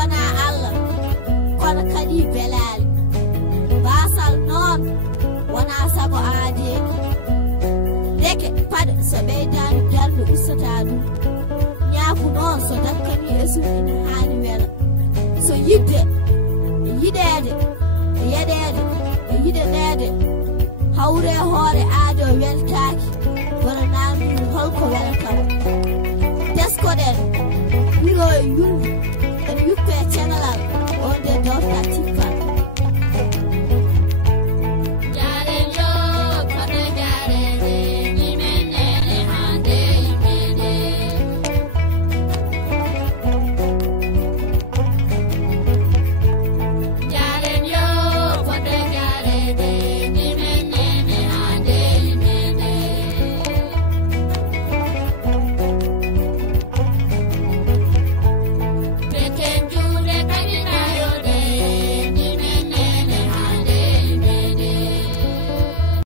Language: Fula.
wona Allah kono kadi belali basal non wona sago aade deke pade so ɓeydani darde ustata ɗum ñaaku noon so dakkani e suɗɗi hani wela so yidde yiɗede yeɗede e yiɗeɗede hawre hoore aado weltaki wona nami holko welatawa teskoɗen wiro